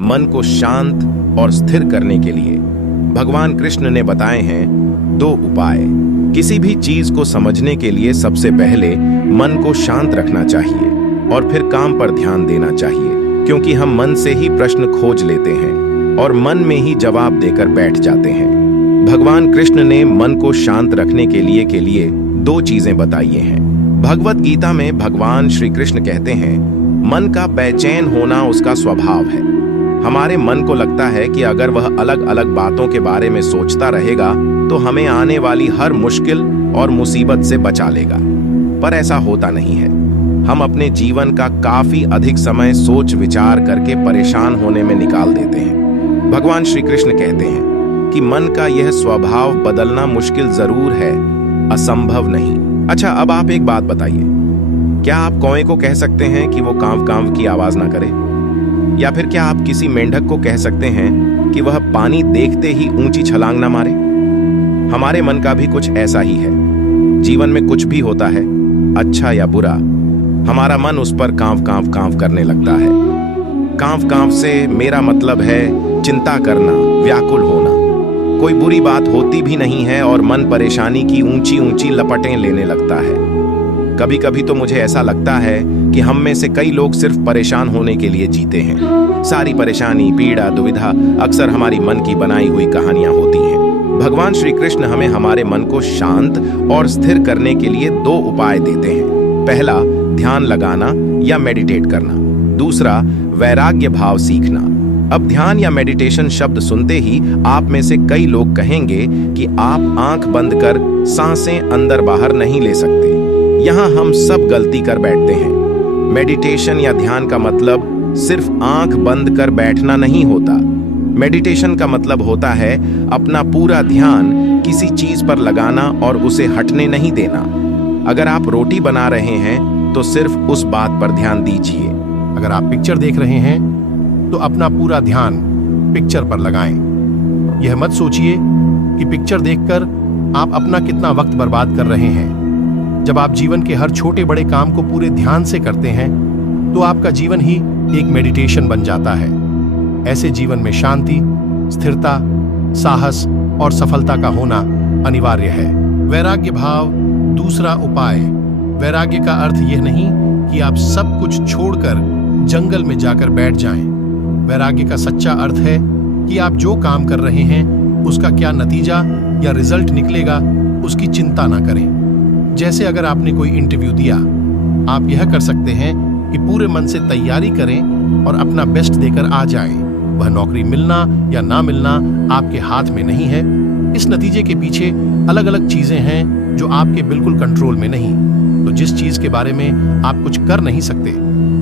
मन को शांत और स्थिर करने के लिए भगवान कृष्ण ने बताए हैं 2 उपाय। किसी भी चीज को समझने के लिए सबसे पहले मन को शांत रखना चाहिए और फिर काम पर ध्यान देना चाहिए, क्योंकि हम मन से ही प्रश्न खोज लेते हैं और मन में ही जवाब देकर बैठ जाते हैं। भगवान कृष्ण ने मन को शांत रखने के लिए 2 चीजें बताई हैं। भगवत गीता में भगवान श्री कृष्ण कहते हैं, मन का बेचैन होना उसका स्वभाव है। हमारे मन को लगता है कि अगर वह अलग अलग बातों के बारे में सोचता रहेगा तो हमें आने वाली हर मुश्किल और मुसीबत से बचा लेगा, पर ऐसा होता नहीं है। हम अपने जीवन का काफी अधिक समय सोच विचार करके परेशान होने में निकाल देते हैं। भगवान श्री कृष्ण कहते हैं कि मन का यह स्वभाव बदलना मुश्किल जरूर है, असंभव नहीं। अच्छा, अब आप एक बात बताइए, क्या आप कौवे को कह सकते हैं कि वो कांव कांव की आवाज ना करे? या फिर क्या आप किसी मेंढक को कह सकते हैं कि वह पानी देखते ही ऊंची छलांग ना मारे? हमारे मन का भी कुछ ऐसा ही है। जीवन में कुछ भी होता है, अच्छा या बुरा, हमारा मन उस पर कांव कांव कांव करने लगता है। कांव कांव से मेरा मतलब है चिंता करना, व्याकुल होना। कोई बुरी बात होती भी नहीं है और मन परेशानी की ऊंची ऊंची लपटें लेने लगता है। कभी कभी तो मुझे ऐसा लगता है कि हम में से कई लोग सिर्फ परेशान होने के लिए जीते हैं। सारी परेशानी, पीड़ा, दुविधा अक्सर हमारी मन की बनाई हुई कहानियां होती हैं। भगवान श्री कृष्ण हमें हमारे मन को शांत और स्थिर करने के लिए 2 उपाय देते हैं। पहला, ध्यान लगाना या मेडिटेट करना। दूसरा, वैराग्य भाव सीखना। अब ध्यान या मेडिटेशन शब्द सुनते ही आप में से कई लोग कहेंगे कि आप आंख बंद कर सांसें अंदर बाहर नहीं ले सकते। यहाँ हम सब गलती कर बैठते हैं। मेडिटेशन या ध्यान का मतलब सिर्फ आंख बंद कर बैठना नहीं होता। मेडिटेशन का मतलब होता है अपना पूरा ध्यान किसी चीज पर लगाना और उसे हटने नहीं देना। अगर आप रोटी बना रहे हैं तो सिर्फ उस बात पर ध्यान दीजिए। अगर आप पिक्चर देख रहे हैं तो अपना पूरा ध्यान पिक्चर पर लगाएं। यह मत सोचिए कि पिक्चर देखकर आप अपना कितना वक्त बर्बाद कर रहे हैं। जब आप जीवन के हर छोटे बड़े काम को पूरे ध्यान से करते हैं तो आपका जीवन ही एक मेडिटेशन बन जाता है। ऐसे जीवन में शांति, स्थिरता, साहस और सफलता का होना अनिवार्य है। वैराग्य भाव दूसरा उपाय। वैराग्य का अर्थ यह नहीं कि आप सब कुछ छोड़कर जंगल में जाकर बैठ जाएं। वैराग्य का सच्चा अर्थ है कि आप जो काम कर रहे हैं उसका क्या नतीजा या रिजल्ट निकलेगा उसकी चिंता ना करें। जैसे अगर आपने कोई इंटरव्यू दिया, आप यह कर सकते हैं कि पूरे मन से तैयारी करें और अपना बेस्ट देकर आ जाएं। वह नौकरी मिलना या ना मिलना आपके हाथ में नहीं है। इस नतीजे के पीछे अलग अलग चीजें हैं जो आपके बिल्कुल कंट्रोल में नहीं। तो जिस चीज के बारे में आप कुछ कर नहीं सकते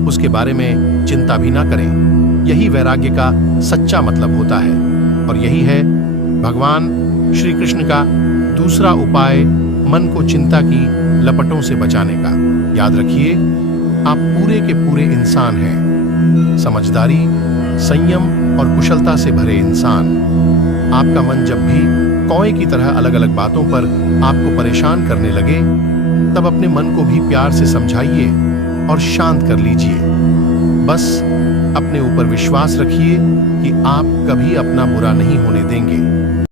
उसके बारे में चिंता भी ना करें। यही वैराग्य का सच्चा मतलब होता है और यही है भगवान श्री कृष्ण का दूसरा उपाय मन को चिंता की लपटों से बचाने का। याद रखिए, आप पूरे के पूरे इंसान हैं। समझदारी, संयम और कुशलता से भरे इंसान। आपका मन जब भी कौवे की तरह अलग अलग बातों पर आपको परेशान करने लगे, तब अपने मन को भी प्यार से समझाइए और शांत कर लीजिए। बस अपने ऊपर विश्वास रखिए कि आप कभी अपना बुरा नहीं होने देंगे।